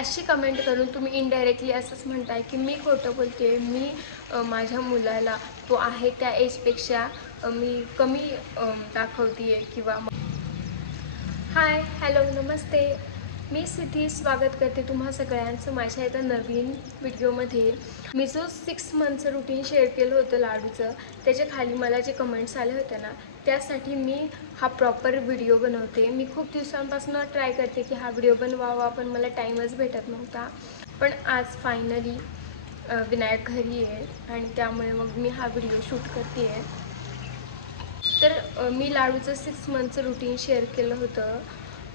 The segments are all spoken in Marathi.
अशी कमेंट करून तुम्ही इनडायरेक्टली असंच म्हणताय की मी खोटं बोलते, मी माझ्या मुलाला तो आहे त्या एजपेक्षा मी कमी दाखवते आहे किंवा हाय हॅलो नमस्ते, मी सिद्धी स्वागत करते तुम्हा सगळ्यांचं माझ्या एका नवीन व्हिडिओमध्ये। मी जो 6 मंथचं रुटीन शेअर केलं होतं लाडूचं, त्याच्या खाली मला जे कमेंट्स आले होते ना, त्यासाठी मी हा प्रॉपर व्हिडिओ बनवते। मी खूप दिवसांपासून ट्राय करते की हा व्हिडिओ बनवावा, पण मला टाईमच भेटत नव्हता। पण आज फायनली विनायक घरी आहे आणि त्यामुळे मग मी हा व्हिडिओ शूट करते आहे। तर मी लाडूचं 6 मंथचं रुटीन शेअर केलं होतं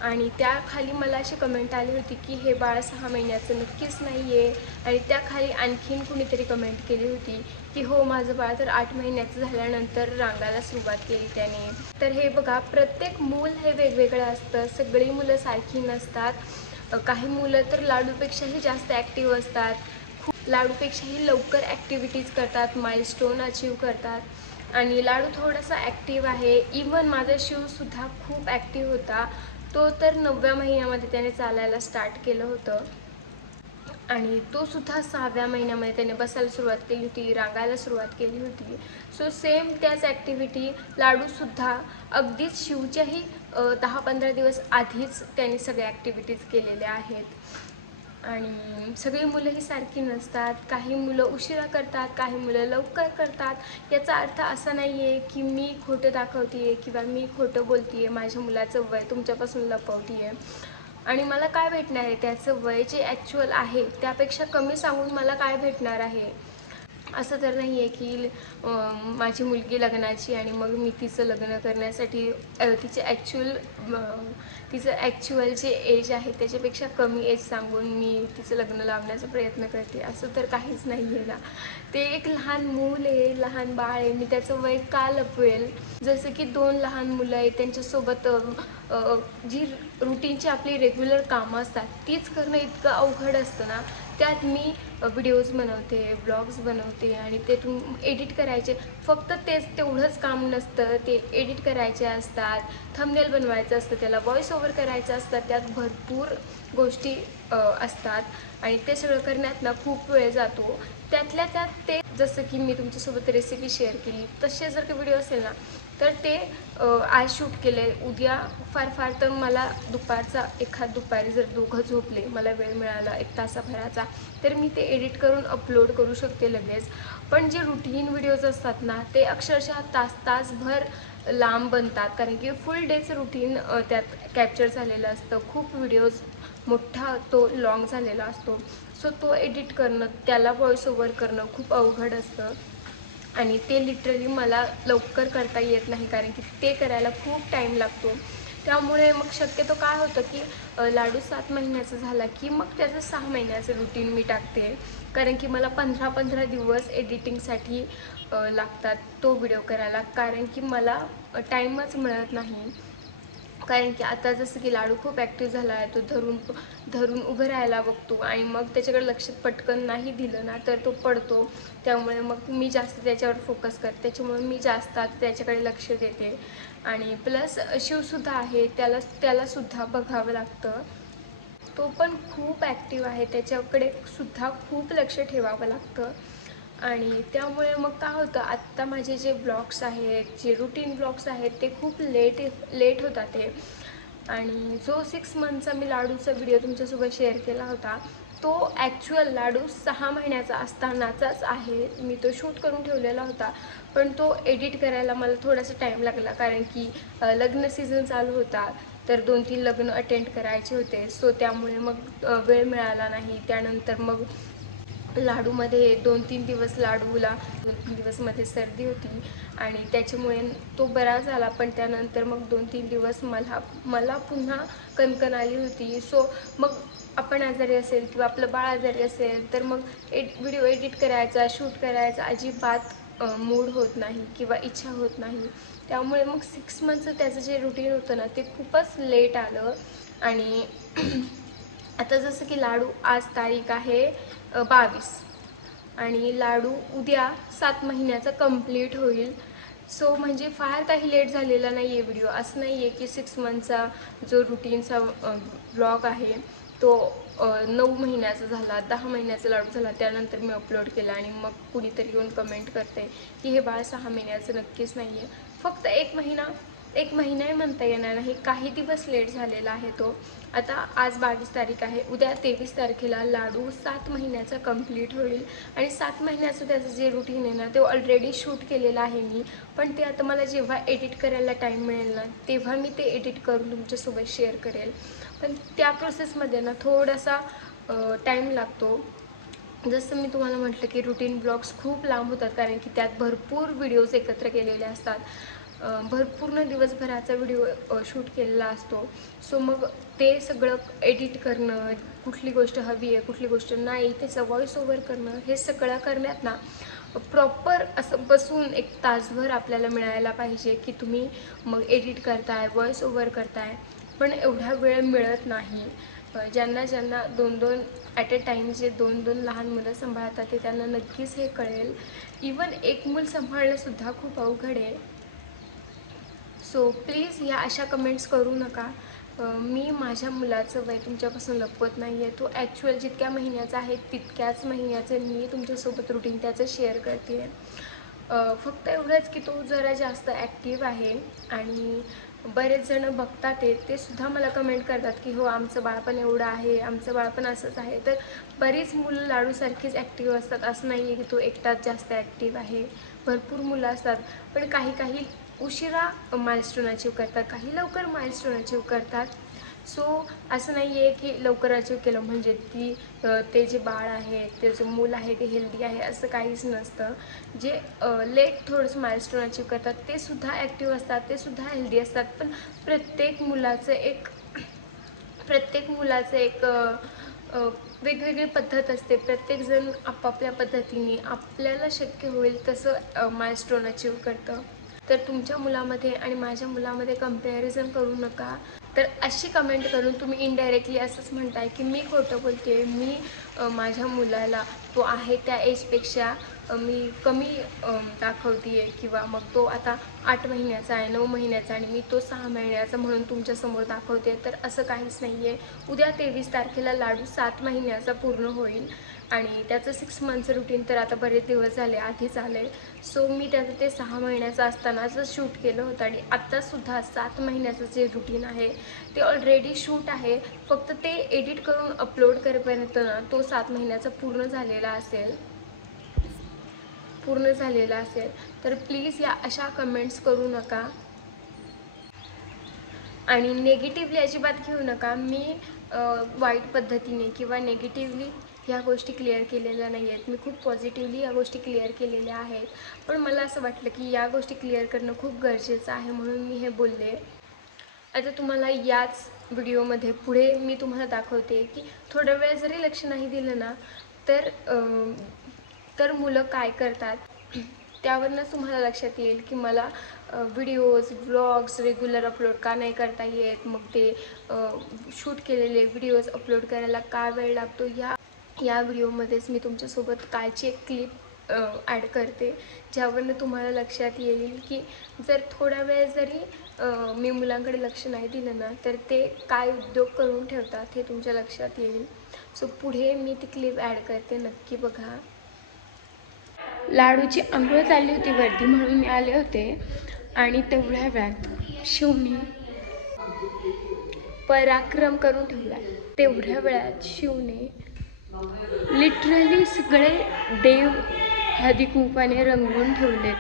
आणि त्याखाली मला अशी कमेंट आली होती की हे बाळ 6 महिन्याचं नक्कीच नाही आहे। आणि त्याखाली आणखीन कुणीतरी कमेंट केली होती की हो माझं बाळ तर 8 महिन्याचं झाल्यानंतर रांगायला सुरुवात केली त्याने। तर हे बघा, प्रत्येक मूल हे वेगवेगळं असतं, सगळी मुलं सारखी नसतात। काही मुलं तर लाडूपेक्षाही जास्त ॲक्टिव्ह असतात, खूप लाडूपेक्षाही लवकर ॲक्टिव्हिटीज करतात, माइलस्टोन अचीव करतात। आणि लाडू थोडासा ॲक्टिव्ह आहे। इवन माझा शिवसुद्धा खूप ॲक्टिव्ह होता, तो तर 9व्या महिन्यामध्ये त्याने चालायला स्टार्ट केलं होतं आणि तो सुद्धा 6व्या महिन्यामध्ये त्याने बसायला सुरुवात केली होती, रांगायला सुरुवात केली होती। सो सेम त्याच ॲक्टिव्हिटी लाडूसुद्धा अगदीच शिवच्याही 10-15 दिवस आधीच त्यांनी सगळ्या ॲक्टिव्हिटीज केलेल्या आहेत। आणि सगळी मुलं ही सारखी नसतात, काही मुलं उशिरा करतात, काही मुलं लवकर करतात। याचा अर्थ असा नाही आहे की मी खोटं दाखवते आहे किंवा मी खोटं बोलते आहे, माझ्या मुलाचं वय तुमच्यापासून लपवते आहे आणि मला काय भेटणार आहे, त्याचं वय जे ॲक्च्युअल आहे त्यापेक्षा कमी सांगून मला काय भेटणार आहे। असं तर नाही आहे की माझी मुलगी लग्नाची आणि मग मी तिचं लग्न करण्यासाठी तिचं ॲक्च्युअल जे एज आहे त्याच्यापेक्षा कमी एज सांगून मी तिचं लग्न लावण्याचा प्रयत्न करते, असं तर काहीच नाही आहे ना। ते एक लहान मूल आहे, लहान बाळ आहे, मी त्याचं वय का लपवेल। जसं की 2 लहान मुलं आहेत, त्यांच्यासोबत जी रुटीनची आपली रेग्युलर कामं असतात तीच करणं इतकं अवघड असतं ना। त्यात मी व्हिडिओज बनवते, ब्लॉग्स बनवते आणि त्यातून एडिट करायचे, फक्त तेवढंच काम नसतं, ते एडिट करायचे असतात, थंबनेल बनवायचं असतं, त्याला व्हॉइस ओव्हर करायचं असतं, त्यात भरपूर गोष्टी असतात आणि ते सगळं करण्यात ना खूप वेळ जातो। त्यातल्या त्यात ते जसं की मी तुमच्यासोबत रेसिपी शेअर केली तसे जर का व्हिडिओ असेल ना, तर ते आज शूट केले, उद्या फार तर मला दुपारी जर दोघं झोपले, मला वेळ मिळाला 1 तासाभराचा, तर मी ते एडिट करून अपलोड करू शकते लगेच। पण जे रुटीन व्हिडिओज असतात ना, ते अक्षरशः तासभर लांब बनतात, कारण की फुल डेचं रुटीन त्यात कॅप्चर झालेलं असतं। खूप व्हिडिओज मोठा तो लॉंग झालेला असतो, सो तो एडिट करणं, त्याला व्हॉइस ओव्हर करणं खूप अवघड असतं आणि ते लिटरली मला लवकर करता येत नाही, कारण की ते करायला खूप टाईम लागतो। त्यामुळे मग शक्यतो काय होतं की लाडू 7 महिन्याचा झाला की मग त्याचं 6 महिन्याचं रुटीन मी टाकते, कारण की मला 15-15 दिवस एडिटिंगसाठी लागतात तो व्हिडिओ करायला, कारण की मला टाईमच मिळत नाही। कारण की आता जसं की लाडू खूप ॲक्टिव्ह झाला आहे, तो धरून उभं राहायला बघतो आणि मग त्याच्याकडे लक्ष पटकन नाही दिलं ना तर तो पडतो। त्यामुळे मग मी जास्त त्याच्यावर फोकस करते, त्याच्यामुळे मी जास्त आता त्याच्याकडे लक्ष देते। आणि प्लस शिवसुद्धा आहे, त्यालासुद्धा बघावं लागतं, तो पण खूप ॲक्टिव्ह आहे, त्याच्याकडे सुद्धा खूप लक्ष ठेवावं लागतं। आणि त्यामुळे मग काय होतं, आत्ता माझे जे ब्लॉग्स आहेत, जे रुटीन ब्लॉग्स आहेत, ते खूप लेट होतात ते। आणि जो 6 मंथचा मी लाडूचा व्हिडिओ तुमच्यासोबत शेअर केला होता, तो ॲक्च्युअल लाडू 6 महिन्याचा असतानाचाच आहे। मी तो शूट करून ठेवलेला होता, पण तो एडिट करायला मला थोडासा टाईम लागला, कारण की लग्न सीझन चालू होता, तर 2-3 लग्न अटेंड करायचे होते, सो त्यामुळे मग वेळ मिळाला नाही। त्यानंतर मग लाडूमध्ये 2-3 दिवस लाडूला 2-3 दिवस मध्ये सर्दी होती आणि त्याच्यामुळे तो बरा झाला, पण त्यानंतर मग 2-3 दिवस मला पुन्हा कणकण आली होती। सो मग आपण आजारी असेल किंवा आपलं बाळ आजारी असेल तर मग व्हिडिओ एडिट करायचा, शूट करायचा अजिबात मूड होत नाही किंवा इच्छा होत नाही। त्यामुळे मग 6 मंथचं त्याचं जे रुटीन होतं ना, ते खूपच लेट आलं। आणि आता जसं की लाडू, आज तारीख आहे 22 आणि लाडू उद्या 7 महिन्याचा कंप्लीट होईल। सो म्हणजे फार काही लेट झालेला नाही आहे व्हिडिओ, असं नाही आहे की 6 मंथचा जो रुटीनचा ब्लॉग आहे तो 9 महिन्याचा झाला, 10 महिन्याचा लाडू झाला, त्यानंतर मी अपलोड केला आणि मग कुणीतरी येऊन कमेंट करते की हे बाळ 6 महिन्याचं नक्कीच नाही आहे. फक्त 1 महिनाही म्हणता येणार नाही, काही दिवस लेट झालेला आहे तो. आता आज 22 तारीख आहे, उद्या 23 तारखेला लाडू 7 महिन्याचा कंप्लीट होईल आणि 7 महिन्याचं त्याचं जे रुटीन आहे ना ते ऑलरेडी शूट केलेलं आहे मी. पण ते आता मला जेव्हा एडिट करायला टाईम मिळेल ना तेव्हा मी ते एडिट करून तुमच्यासोबत शेअर करेल. पण त्या प्रोसेसमध्ये ना थोडासा टाईम लागतो. जसं मी तुम्हाला म्हटलं की रुटीन ब्लॉग्स खूप लांब होतात, कारण की त्यात भरपूर व्हिडिओज एकत्र केलेले असतात. भरपूर दिवसभराचा व्हिडिओ शूट केलेला असतो. सो मग ते सगळं एडिट करणं, कुठली गोष्ट हवी आहे कुठली गोष्ट नाही, त्याचं व्हॉइस ओव्हर करणं, हे सगळं करण्यात ना प्रॉपर असं बसून 1 तासभर आपल्याला मिळायला पाहिजे की तुम्ही मग एडिट करताय, व्हॉइस ओव्हर करताय. पण एवढा वेळ मिळत नाही. ज्यांना 2-2 ॲट अ टाईम जे 2-2 लहान मुलं सांभाळतात ते त्यांना नक्कीच हे कळेल. इवन एक मूल सांभाळणंसुद्धा खूप अवघड आहे. सो प्लीज या अशा कमेंट्स करू नका. मी माझ्या मुलाचं वय तुमच्यापासून लपवत नाही आहे. तो ॲक्च्युअल जितक्या महिन्याचा आहे तितक्याच महिन्याचं मी तुमच्यासोबत रुटीन त्याचं शेअर करते आहे. फक्त एवढंच की तो जरा जास्त ॲक्टिव्ह आहे आणि बरेच जणं बघतात ते सुद्धा मला कमेंट करतात की हो आमचं बाळ पण एवढं आहे, आमचं बाळ पण असंच आहे. तर बरीच मुलं लाडूसारखीच ॲक्टिव्ह असतात, असं नाही आहे की तो एकटाच जास्त ॲक्टिव्ह आहे. भरपूर मुलं असतात, पण काही उशिरा माइलस्टोन अचीव करतात, काही लवकर माइलस्टोन अचीव करतात. सो असं नाही आहे की लवकर अचीव केलं म्हणजे ते जे बाळ आहे, ते जे मूल आहे ते हेल्दी आहे, असं काहीच नसतं. जे लेट थोडंसं माइलस्टोन अचीव करतात ते सुद्धा ॲक्टिव्ह असतात, ते सुद्धा हेल्दी असतात. पण प्रत्येक मुलाचं एक वेगवेगळी पद्धत असते. प्रत्येकजण आपापल्या पद्धतीने आपल्याला शक्य होईल तसं माइलस्टोन अचीव करतं. तर तुमच्या मुलामध्ये आणि माझ्या मुलामध्ये कंपॅरिझन करू नका. तर अशी कमेंट करून तुम्ही इनडायरेक्टली असंच म्हणताय की मी खोटं बोलते, मी माझ्या मुलाला तो आहे त्या एजपेक्षा मी कमी दाखवते आहे, किंवा मग तो आता 8 महिन्याचा आहे, 9 महिन्याचा आणि मी तो 6 महिन्याचा म्हणून तुमच्यासमोर दाखवते. तर असं काहीच नाही आहे. उद्या 23 तारखेला लाडू 7 महिन्याचा पूर्ण होईल आणि त्याचं 6 मंथचं रुटीन तर आता बरेच दिवस झाले आधीच आलं आहे. सो मी त्याचं ते 6 महिन्याचं असतानाच शूट केलं होतं आणि आत्तासुद्धा 7 महिन्याचं जे रुटीन आहे ते ऑलरेडी शूट आहे. फक्त ते एडिट करून अपलोड करेपर्यंत ना तो 7 महिन्याचा पूर्ण झालेला असेल. तर प्लीज या अशा कमेंट्स करू नका आणि नेगेटिव्हली अजिबात घेऊ नका. मी वाईट पद्धतीने किंवा नेगेटिव्हली ह्या गोष्टी क्लिअर केलेल्या नाही आहेत. मी खूप पॉझिटिव्हली या गोष्टी क्लिअर केलेल्या आहेत. पण मला असं वाटलं की या गोष्टी क्लिअर करणं खूप गरजेचं आहे म्हणून मी हे बोलले. आता तुम्हाला याच व्हिडिओमध्ये पुढे मी तुम्हाला दाखवते की थोडा वेळ जरी लक्ष नाही दिलं ना तर मुलं काय करतात. त्यावरूनच तुम्हाला लक्षात येईल की मला व्हिडिओज व्लॉग्स रेग्युलर अपलोड का नाही करता येत, मग ते शूट केलेले व्हिडिओज अपलोड करायला का वेळ लागतो. या व्हिडिओमध्येच मी तुमच्यासोबत कालची एक क्लिप ॲड करते, ज्यावरनं तुम्हाला लक्षात येईल की जर थोडा वेळ जरी मी मुलांकडे लक्ष नाही दिलं ना तर ते काय उद्योग करून ठेवतात हे तुमच्या लक्षात येईल. सो पुढे मी ती क्लिप ॲड करते, नक्की बघा. लाडूची आंघोळ चालली होती वरती म्हणून मी आले होते आणि तेवढ्या वेळात शिवनी पराक्रम करून ठेवला. तेवढ्या वेळात शिवने लिटरली सगळे देव हळदी कुंकवाने रंगवून ठेवलेत.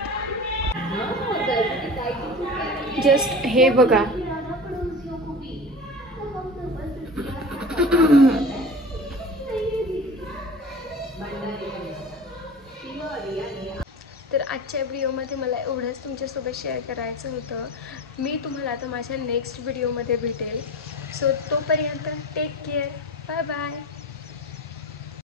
जस्ट हे बघा. तर आजच्या व्हिडिओमध्ये मला एवढंच तुमच्यासोबत शेअर करायचं होतं. मी तुम्हाला आता माझ्या नेक्स्ट व्हिडिओमध्ये भेटेल. सो तोपर्यंत टेक केअर. Bye bye.